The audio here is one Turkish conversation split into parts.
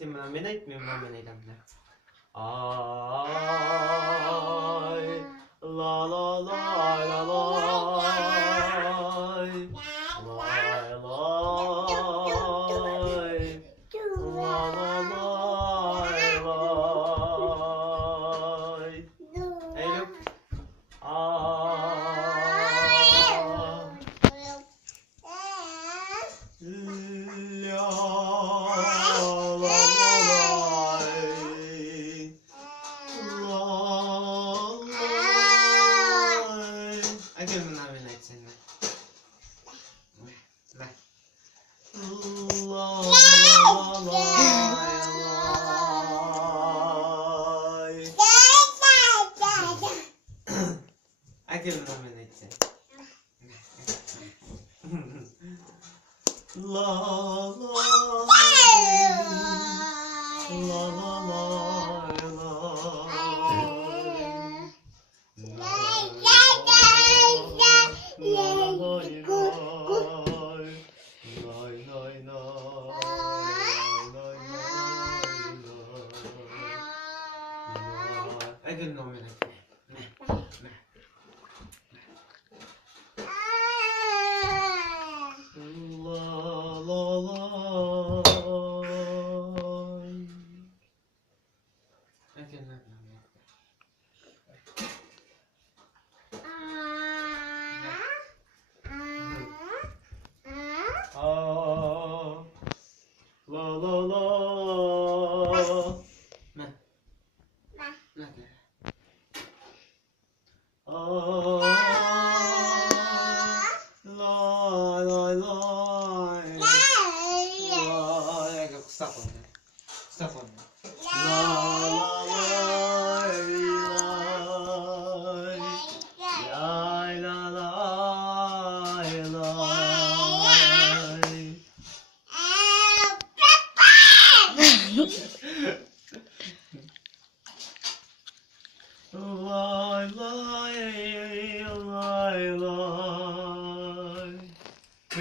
Sen bana ben aytmıyorum ben eylemler. Ay la la la la la lay lay la la lay lay.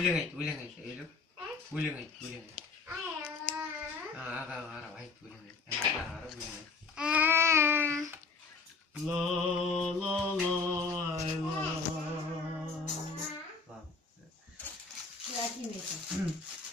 Eylül. Ulang Eylül. Ulang ayt. Ara ayt ulang ayt. Ara ulang ayt. La